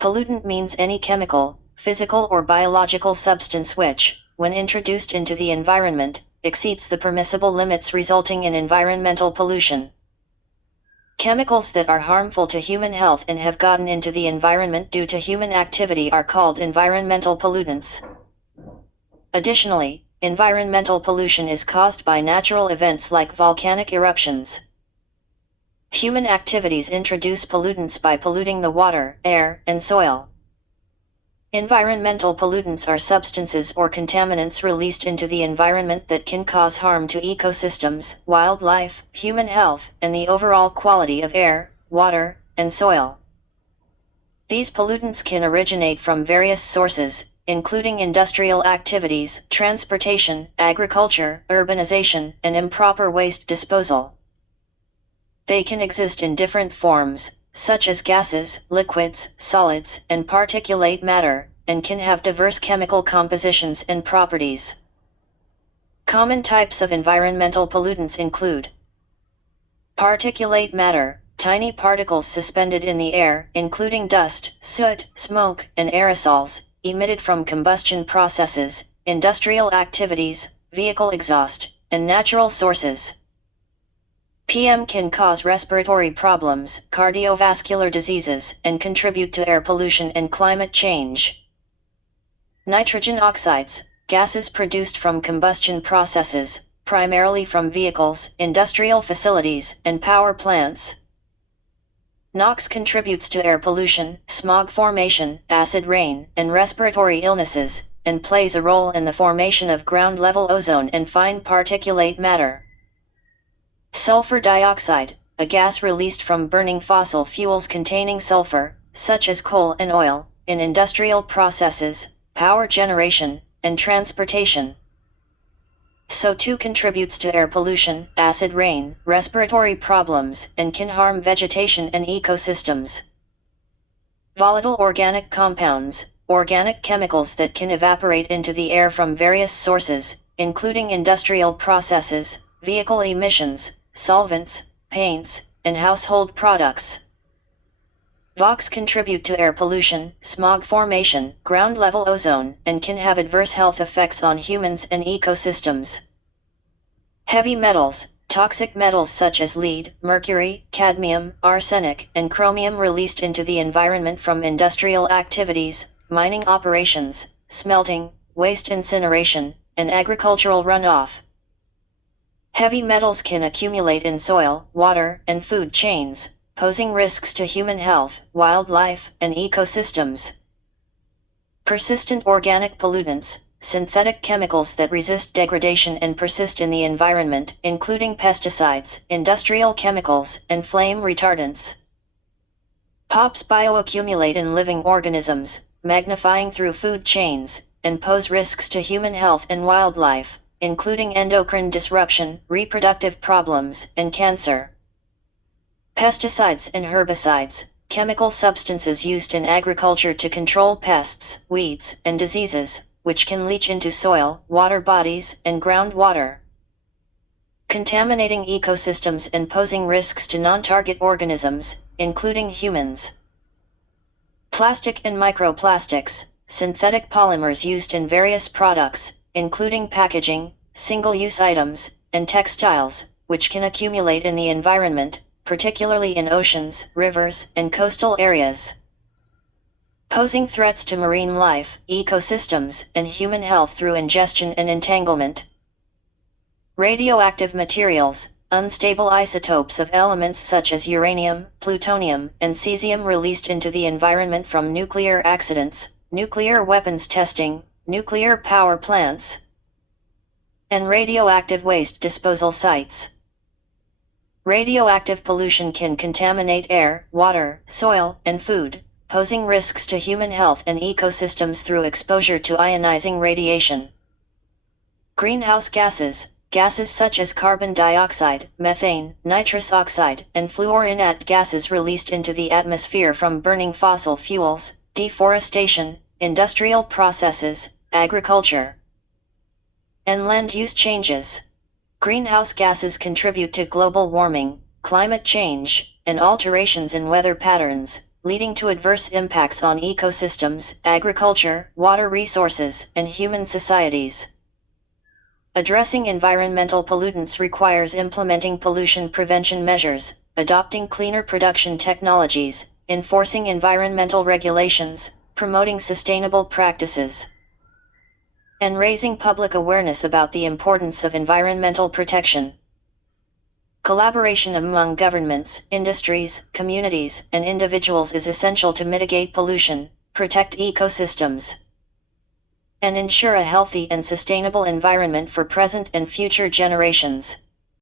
Pollutant means any chemical, physical or biological substance which, when introduced into the environment, exceeds the permissible limits resulting in environmental pollution. Chemicals that are harmful to human health and have gotten into the environment due to human activity are called environmental pollutants. Additionally, environmental pollution is caused by natural events like volcanic eruptions. Human activities introduce pollutants by polluting the water, air, and soil. Environmental pollutants are substances or contaminants released into the environment that can cause harm to ecosystems, wildlife, human health, and the overall quality of air, water, and soil. These pollutants can originate from various sources, including industrial activities, transportation, agriculture, urbanization, and improper waste disposal. They can exist in different forms, such as gases, liquids, solids, and particulate matter, and can have diverse chemical compositions and properties. Common types of environmental pollutants include particulate matter, tiny particles suspended in the air, including dust, soot, smoke, and aerosols, emitted from combustion processes, industrial activities, vehicle exhaust, and natural sources. PM can cause respiratory problems, cardiovascular diseases, and contribute to air pollution and climate change. Nitrogen oxides, gases produced from combustion processes, primarily from vehicles, industrial facilities, and power plants. NOx contributes to air pollution, smog formation, acid rain, and respiratory illnesses, and plays a role in the formation of ground-level ozone and fine particulate matter. Sulfur dioxide, a gas released from burning fossil fuels containing sulfur, such as coal and oil, in industrial processes, power generation, and transportation. SO2 contributes to air pollution, acid rain, respiratory problems, and can harm vegetation and ecosystems. Volatile organic compounds, organic chemicals that can evaporate into the air from various sources, including industrial processes, vehicle emissions, solvents, paints, and household products. VOCs contribute to air pollution, smog formation, ground-level ozone, and can have adverse health effects on humans and ecosystems. Heavy metals, toxic metals such as lead, mercury, cadmium, arsenic, and chromium released into the environment from industrial activities, mining operations, smelting, waste incineration, and agricultural runoff. Heavy metals can accumulate in soil, water, and food chains, posing risks to human health, wildlife, and ecosystems. Persistent organic pollutants, synthetic chemicals that resist degradation and persist in the environment, including pesticides, industrial chemicals, and flame retardants. POPs bioaccumulate in living organisms, magnifying through food chains, and pose risks to human health and wildlife, including endocrine disruption, reproductive problems, and cancer. Pesticides and herbicides, chemical substances used in agriculture to control pests, weeds, and diseases, which can leach into soil, water bodies, and groundwater, contaminating ecosystems and posing risks to non-target organisms, including humans. Plastic and microplastics, synthetic polymers used in various products, including packaging, single-use items, and textiles, which can accumulate in the environment, particularly in oceans, rivers, and coastal areas, posing threats to marine life, ecosystems, and human health through ingestion and entanglement. Radioactive materials, unstable isotopes of elements such as uranium, plutonium, and cesium released into the environment from nuclear accidents, nuclear weapons testing, nuclear power plants, and radioactive waste disposal sites. Radioactive pollution can contaminate air, water, soil, and food, posing risks to human health and ecosystems through exposure to ionizing radiation. Greenhouse gases, gases such as carbon dioxide, methane, nitrous oxide, and fluorinate gases released into the atmosphere from burning fossil fuels, deforestation, industrial processes, agriculture, and land use changes. Greenhouse gases contribute to global warming, climate change, and alterations in weather patterns, leading to adverse impacts on ecosystems, agriculture, water resources, and human societies. Addressing environmental pollutants requires implementing pollution prevention measures, adopting cleaner production technologies, enforcing environmental regulations, promoting sustainable practices, and raising public awareness about the importance of environmental protection. Collaboration among governments, industries, communities, and individuals is essential to mitigate pollution, protect ecosystems, and ensure a healthy and sustainable environment for present and future generations.